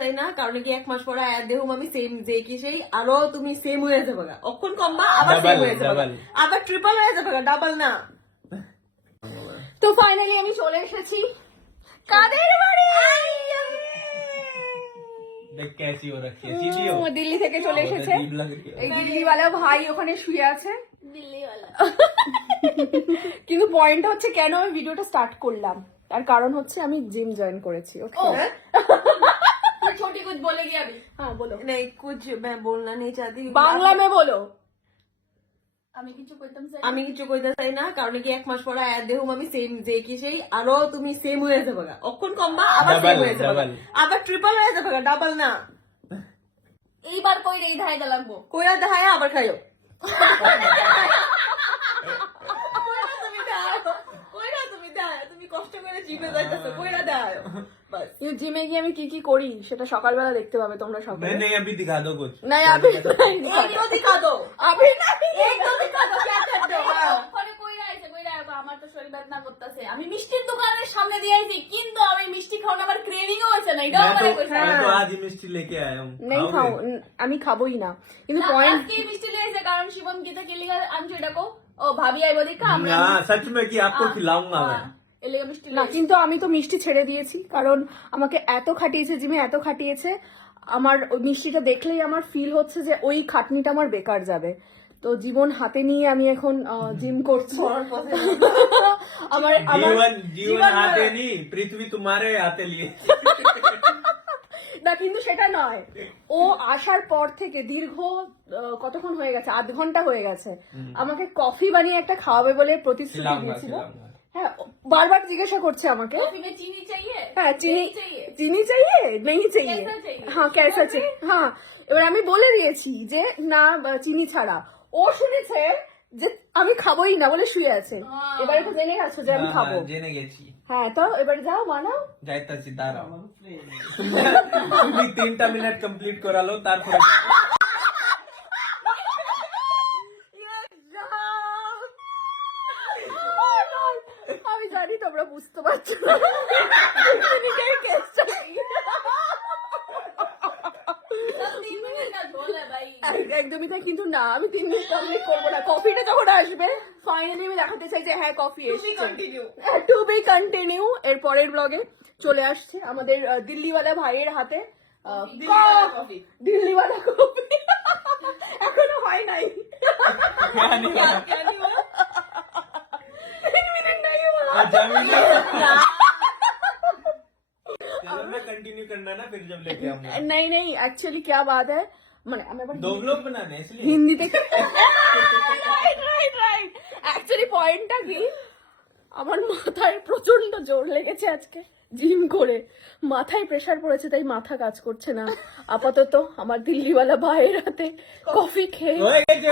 তাই না? কারণ কি 1 মাস পরে দেহুম আমি সেম যে কি সেই আরো তুমি সেম হয়ে যাবে, অক্ষণ কমবা আবার সেম হয়ে যাবে, আবার ট্রিপল হয়ে যাবে, ডাবল না। তো ফাইনালি আমি চলে এসেছি কাদের বাড়ি। कैसी हो रखी है सीधी हो দিল্লি থেকে চলে এসেছে। अजीब लग रही है এই দিল্লিওয়ালা ভাই ওখানে শুয়ে আছে। দিল্লিওয়ালা কিন্তু পয়েন্ট হচ্ছে কেন আমি ভিডিওটা স্টার্ট করলাম, তার কারণ হচ্ছে আমি জিম জয়েন করেছি। ওকে छोटी कुछ बोलेगी अभी? হ্যাঁ বলো, नहीं कुछ मैं बोलना नहीं चाहती। বাংলা মে বলো। আমি কিছু কইতে চাই না, কারণ কি 1 মাস পরে দেহুম আমি সেম যে কি সেই আরো তুমি সেম হয়ে যাবে, অক্ষণ কমবা আবার সেম হয়ে যাবে, আবার ট্রিপল হয়ে যাবে, ডাবল না। এইবার কই রে ধাইদা লাগবো, কইরা দেখায় আবার খাইও। তুমি কষ্ট করে জিমে যাইতেছো, কইরা দেখায় বাস। জিমে গিয়ে আমি কি কি করি সেটা সকালবেলা দেখতে পাবে তোমরা সকালে। नहीं नहीं अभी दिखा दो कुछ না আমি एक तो दिखा दो, আমি না एक तो दिखा दो, क्या करते हो? ওখানে কইরা আইছে কইরা আইবো, আমার তো শরীর বেদনা করতেছে। আমি মিষ্টির দোকানের সামনে দিয়ে আইছি, কিন্তু আমি মিষ্টি খাওয়ার আমার ক্রেভিংও হইছে না, এটাও আমার কইছে। मैं तो आज ही मिष्टी लेके आया हूँ নেই খাও, আমি খাবোই না, কিন্তু না, পয়েন্ট আজকে মিষ্টি লইছে কারণ শিবম গীতা কেলিগা আনছো এটা কো ও ভাবি আইবো দেখা আমরা हाँ सच में कि आपको खिलाऊंगा मैं এলে মিষ্টি না, কিন্তু আমি তো মিষ্টি ছেড়ে দিয়েছি, কারণ আমাকে এত খাটিয়েছে জিমে, এত খাটিয়েছে, আমার ওই মিষ্টিটা দেখলেই আমার ফিল হচ্ছে যে ওই খাটনিটা আমার বেকার যাবে। তো জীবন হাতে নিয়ে আমি এখন জিম করছি। আমার আমার जीवन जीवन हाथे नहीं पृथ्वी तुम्हारे हाथे लिए না, কিন্তু সেটা নয়, ও আসার পর থেকে দীর্ঘ কতক্ষণ হয়ে গেছে, 8 ঘন্টা হয়ে গেছে, আমাকে কফি বানিয়ে একটা খাওয়াবে বলে প্রতিশ্রুতি खिलाऊंगा দিয়েছিল। खिलाऊंगा হ্যাঁ, বারবার জিজ্ঞাসা করছে আমাকে, কফি মে চিনি চাইয়ে হ্যাঁ চিনি চাইয়ে চিনি চাইয়ে নেই চাইয়ে, कैसा चाहिए? হ্যাঁ ক্যাসা চাই, হ্যাঁ। এবার আমি বলে দিয়েছি যে না চিনি ছাড়া। ও শুনেছে যে আমি খাবোই না বলে শুয়ে আছে, এবারে তো জেনে গেছো যে আমি খাবো। জেনে গেছি হ্যাঁ, তো এবারে যাও বানাও। যাইতা সিতারা তুমি 3টা মিনিট কমপ্লিট করালো তারপরে আমি জানি তোমরা বুঝতে পারছো না। सब 3 मिनट का झोल है भाई। একদমই তাই, কিন্তু না আমি 3 মিনিট কমপ্লিট করবো না। কফিটা যখন আসবে ফাইনালি আমি দেখাতে চাই যে হ্যাঁ কফি এসেছে। To be continued. এর পরের ব্লগে চলে আসছে আমাদের দিল্লিওয়ালা ভাইয়ের হাতে দিল্লিওয়ালা কফি। এখনো হয় নাই, कंटिन्यू करना ना फिर जब लेके आऊंगा नहीं नहीं एक्चुअली क्या बात है, মানে আমি আবার 2 ব্লগ बनाने हैं इसलिए হিন্দিতে রাইট অ্যাকচুয়ালি পয়েন্টটা কি, আমার মাথায় প্রচন্ড জোর লেগেছে আজকে জিম করে, মাথায় প্রেসার পড়েছে, তাই মাথা কাজ করছে না আপাতত। আমার দিল্লিওয়ালা ভাইয়ের হাতে কফি খেয়ে হয়ে গেছে